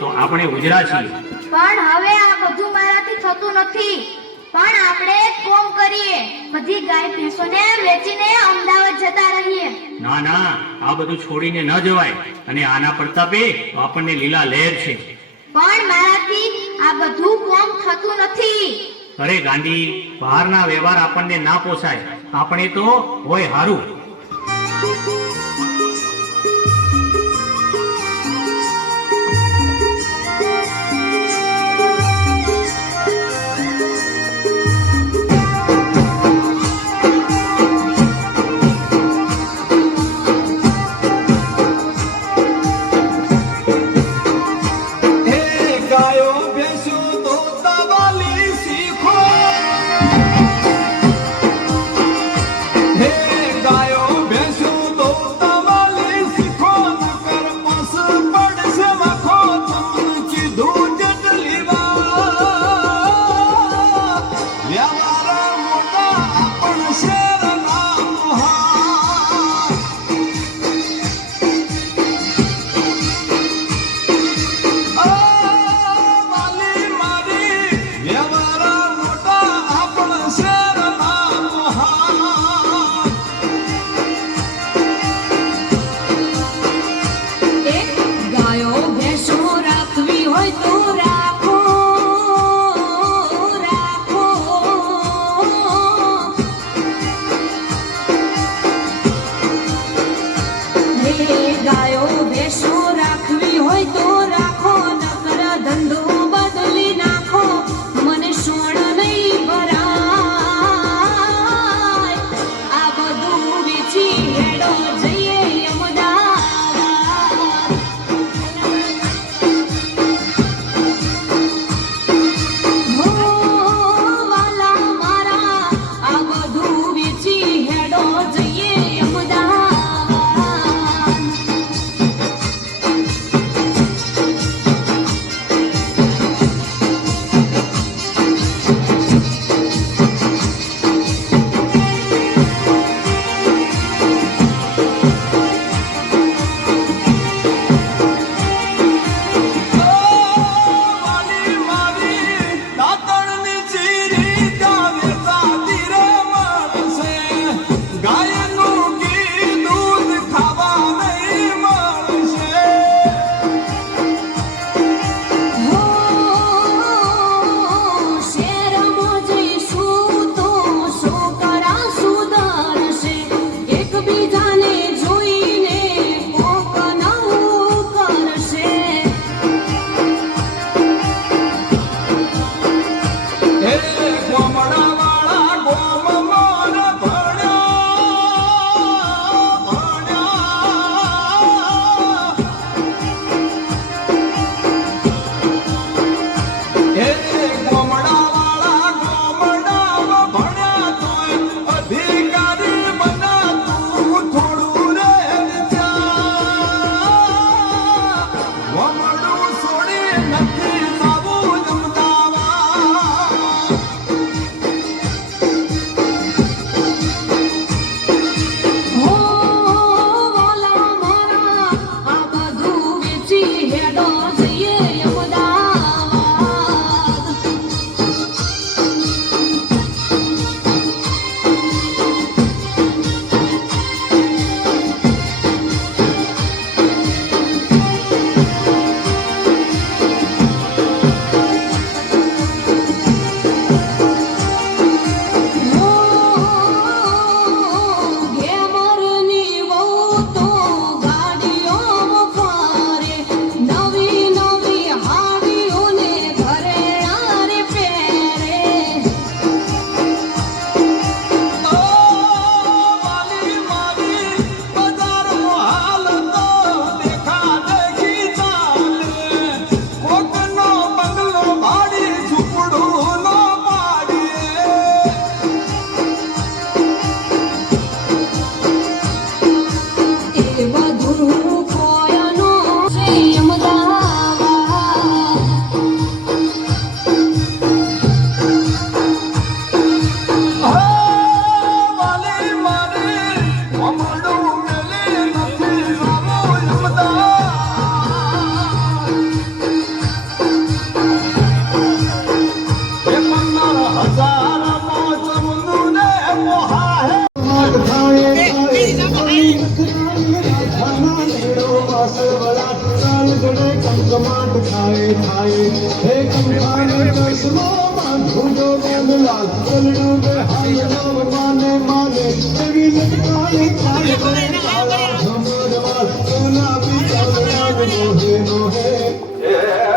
તો આપણે ઉજરા છીએ. પણ હવે આ બધું મારાથી થતું નથી. પણ આપણે કોમ કરીએ. બધી ગાય ભેંસોને વેચીને અમદાવાદ જતા રહીએ. ના ના આ બધું છોડીને ન જવાય. અને આના પ્રતાપે આપણને લીલા લહેર છે. પણ મારાથી આ બધું કોમ થતું નથી. અરે ગાંધી બહારના વ્યવહાર આપણને ના પોસાય. આપણે તો હોય હારું. It was કંકાનો ચશ્મો માથું લાલ કલડું બે હાલ નામ માને માને એવી લટકાઈ થાય કરે કાળા ઝમરવાલ ગુલાબી ચાંદના મોહે મોહે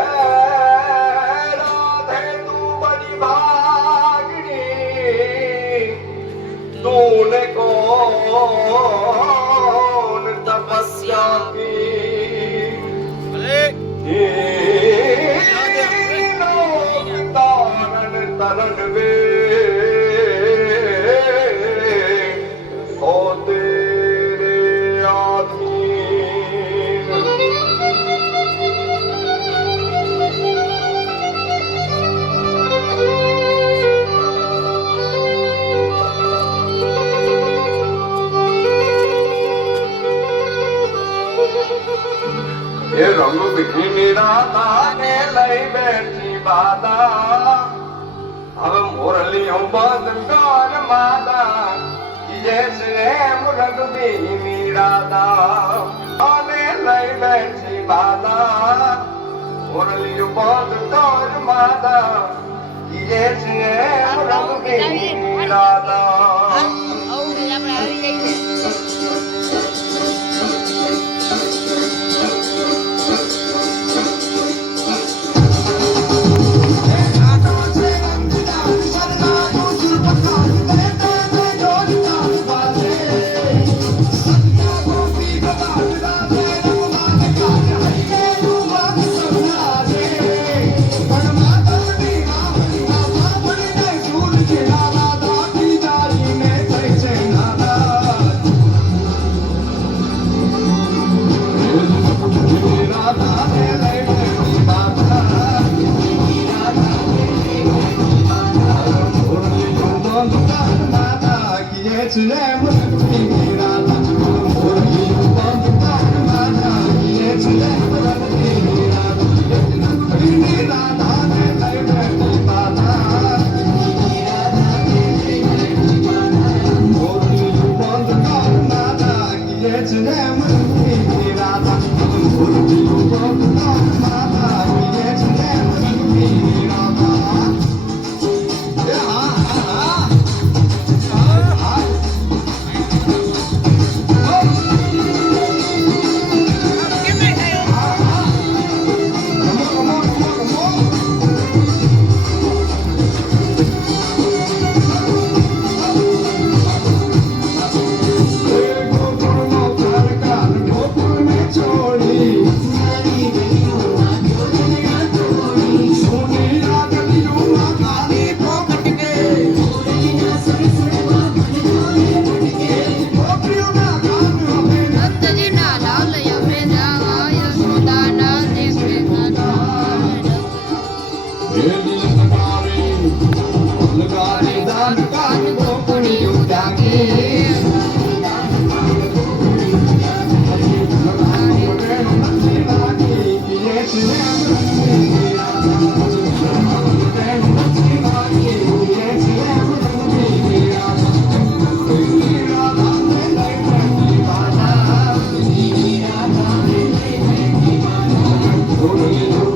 કર માદા જે છે રંગ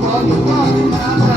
பாதுகாப்பு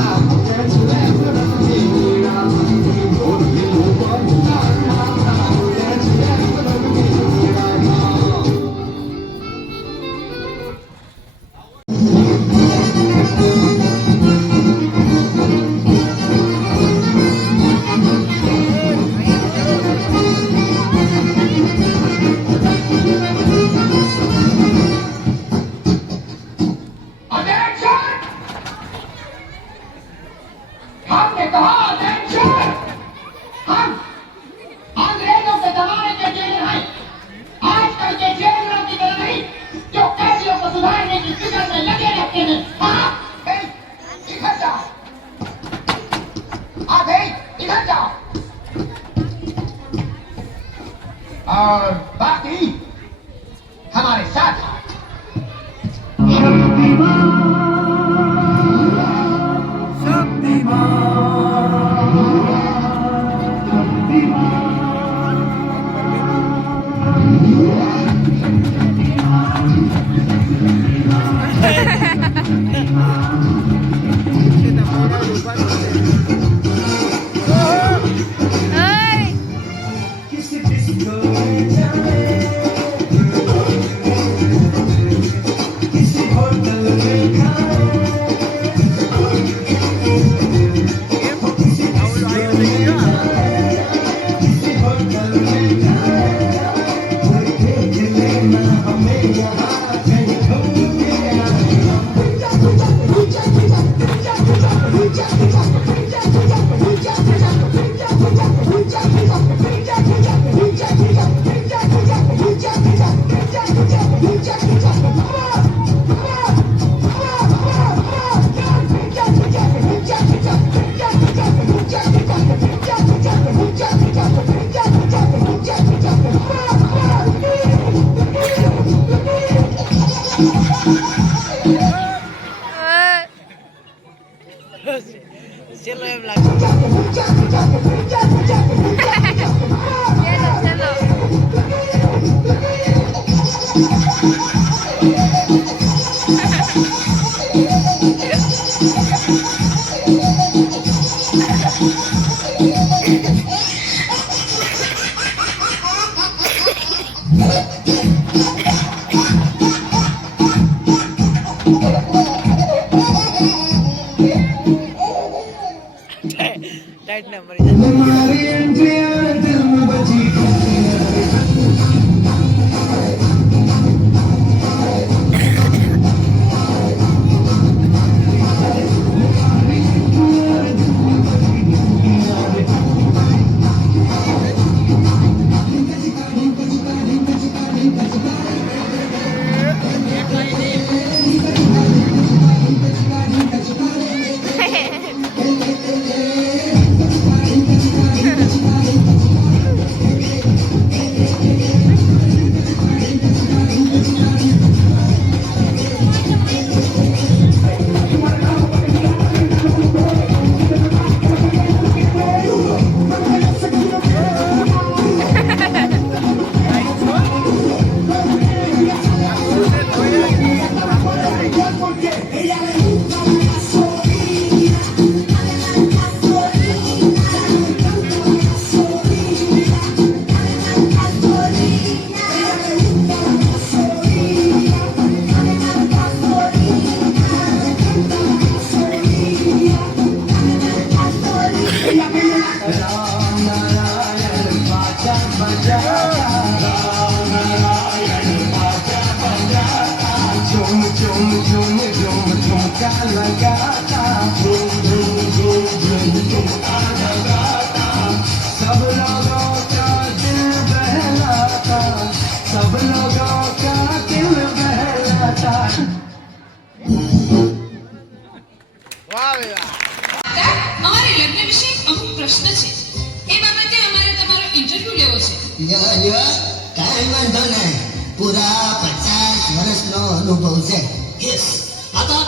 કેસ હતા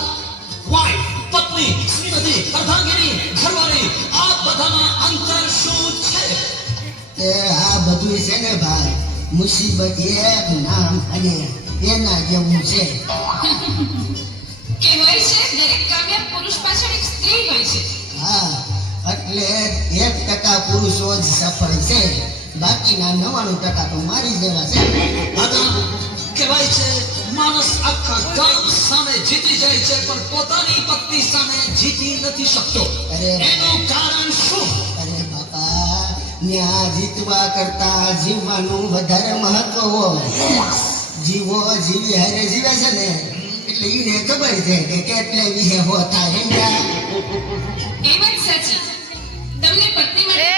વાઈફ પત્ની શ્રીમતી અર્ધાંગિની ઘરવાળી આ બધામાં અંતર શું છે? એ આ બધું છે ને ભાઈ મુસીબત એક નામ અને એના જેવું છે. કહેવાય છે દરેક કામ્યા પુરુષ પાછળ એક સ્ત્રી હોય છે. હા એટલે એક ટકા પુરુષો જ સફળ છે. બાકીના નવાણું ટકા તો મારી દેવા છે. દાદા કહેવાય છે માણસ આખા ગામ સામે જીતી જાય છે પણ પોતાની પત્ની સામે જીતી નથી શકતો. એનું કારણ શું? અરે બાપા ન્યા જીતવા કરતા જીવવાનું વધારે મહત્વ હોય. જીવો જીવી હારે જીવે છે ને એટલે એને ખબર છે કે કેટલે વિહે હોતા ન્યા. એ વાત સાચી તમને પત્ની માટે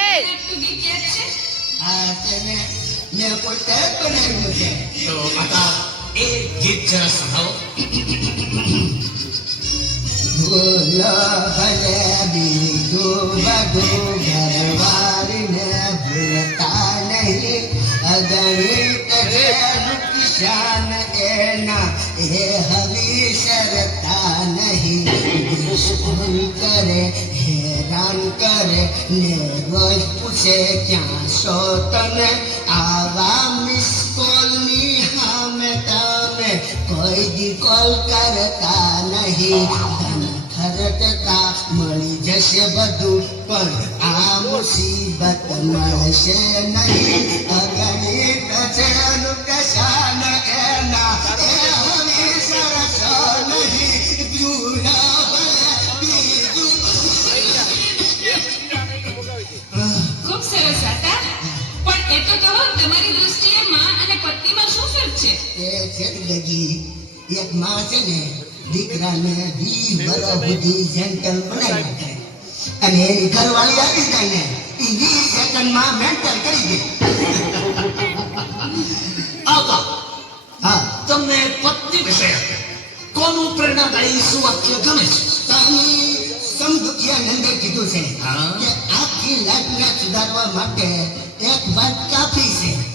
just hope. Do. કોલ કરતા નહીં. ધન ખરટતા મળી જશે બધું પણ આ મુસીબત મળશે નહીં. અગણિત છે અનુકશાન એના. એ હવે સરસો નહીં. જૂના ખૂબ સરસ હતા પણ એ તો કહો તમારી દ્રષ્ટિએ માં અને પત્નીમાં શું ફરક છે? એ છે એક માં છે ને દીકરાને વીસ વર્ષ સુધી જેન્ટલ બનાવી નાખે. અને એની ઘરવાળી આવી જાય ને એ વીસ સેકન્ડમાં મેન્ટલ કરી દે. આવતા હા તમને પત્ની વિશે કોનું પ્રેરણાદાયી સુવાક્ય ગમે છે? સ્વામી સમદુખિયાનંદે કીધું છે. કે આખી લાઈફને સુધારવા માટે એક વાત કાફી છે.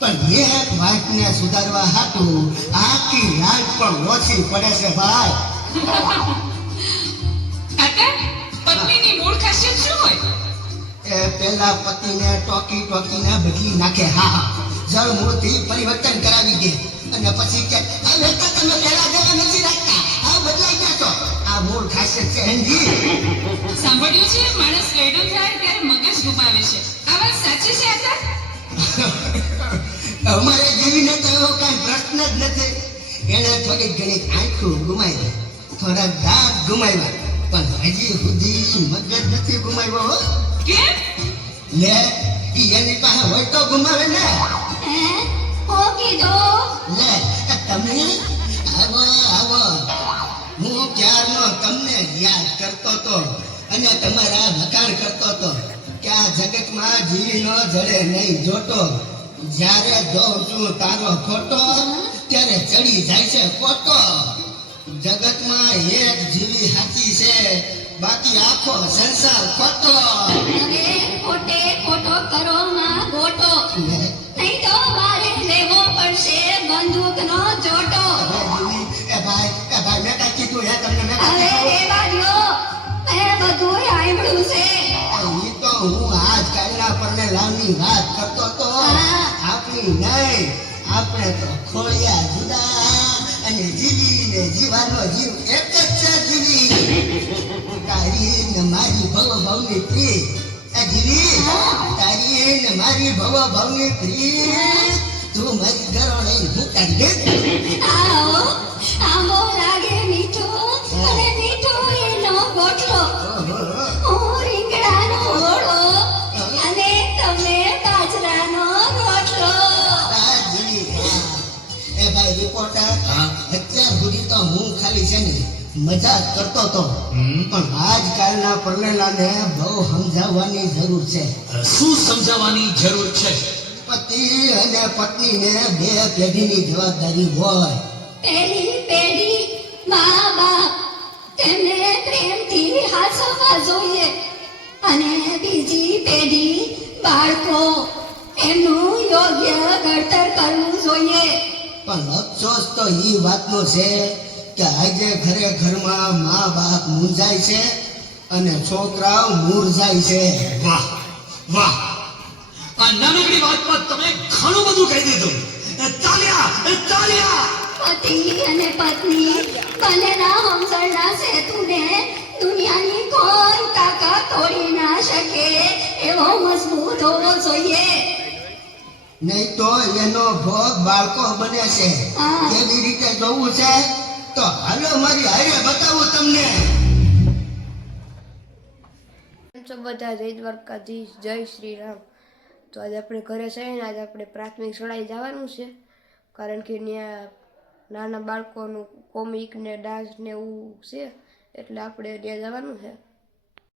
પણ એક વાતને સુધારવા હાટું આખી રાત પણ ઓછી પડે છે ભાઈ. પત્નીની મૂળ ખાસિયત શું હોય? એ પેલા પતિને ટોકી ટોકીને બદલી નાખે હા જળ મૂળથી પરિવર્તન કરાવી દે. અને પછી કે હવે તો તમે પેલા જેવા નથી રાખતા. આ બદલાઈ ગયા છો. આ મૂળ ખાસિયત છે હેનજી સાંભળ્યું છે માણસ ગયડો થાય ત્યારે મગજ ગુમાવે છે. આ વાત સાચી છે આકા અમારે જીવીને તો એવો કાંઈ પ્રશ્ન જ નથી. એને થોડીક ઘણી આંખો ગુમાવી. થોડાક દાંત ગુમાવ્યા. પણ હજી સુધી મગજ નથી ગુમાવ્યો હો. કેમ? લે ઈ એની પાસે હોય તો ગુમાવે ને. હે? હું લે તમે આવો આવો. હું ક્યારનો તમને યાદ કરતો તો અને તમારા વખાણ કરતો તો. કે આ જગતમાં જીવી ન જડે નહીં જોતો. જ્યારે જોઉં છું તારો ખોટો ત્યારે ચડી જાય છે ખોટો જગતમાં એક જીવી હાચી છે બાકી આખો સંસાર ખોટો. અરે ખોટે ખોટો કરો માં ગોટો નહીં તો મારે લેવો પડશે બંદૂકનો જોટો એ ભાઈ એ ભાઈ મેં કાંઈ કીધું હે તમને મેં અરે એ કીધું? એ બધું સાંભળ્યું છે. ઈ તો હું આજકાલના લાંબી વાત કરતો તો હા. આપણી નહીં આપણે તો ખોળિયા જુદા અને જીવી ને જીવાનો જીવ એક જ છે જીવી. તારી ને મારી ભવ ભવની પ્રી જીવી. તારી ને મારી ભવ ભવની પ્રી તું મારી ગરો નહીં હું દે આવો. તો હું ખાલી છે ને મજાક કરતો તો. પણ આજકાલના પરણેલાને બહુ સમજાવવાની જરૂર છે. શું સમજાવવાની જરૂર છે? પતિ અને પત્નીને બે પેઢીની જવાબદારી હોય. પહેલી પેઢી મા બાપ તેમને પ્રેમથી હાચવવા જોઈએ. અને બીજી પેઢી બાળકો એમનું યોગ્ય ઘડતર કરવું જોઈએ. પણ અફસોસ તો એ વાતનો છે કે આજે ઘરે ઘરમાં મા બાપ મૂંઝાય છે અને છોકરાઓ મૂરઝાય છે. વાહ વાહ. આ નાનકડી વાતમાં તમે ઘણું બધું કહી દીધું. તાલિયા તાલિયા. પતિ અને પત્ની બંનેના સમજણના સેતુને દુનિયાની કોઈ તાકાત તોડી ના શકે એવો મજબૂત હોવો જોઈએ. નહીં તો એનો ભોગ બાળકો બને છે. હા. કેવી રીતે જોવું છે? તો હાલો મારી હારે બતાવું તમને. બધા જય દ્વારકાધીશ, જય શ્રી રામ તો આજે આપણે ઘરે છે આજે આપણે પ્રાથમિક શાળાએ જવાનું છે. કારણ કે ત્યાં નાના બાળકોનું કોમિક ને ડાન્સ ને એવું છે. એટલે આપણે ત્યાં જવાનું છે.